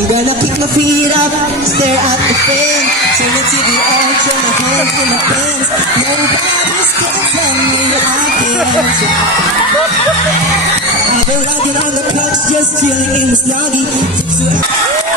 I'm gonna kick my feet up, stare at the fan, turn the TV on, throw my hands in my pants. Nobody's gonna tell me I can't. I've been riding on the couch, just chilling in the snuggie.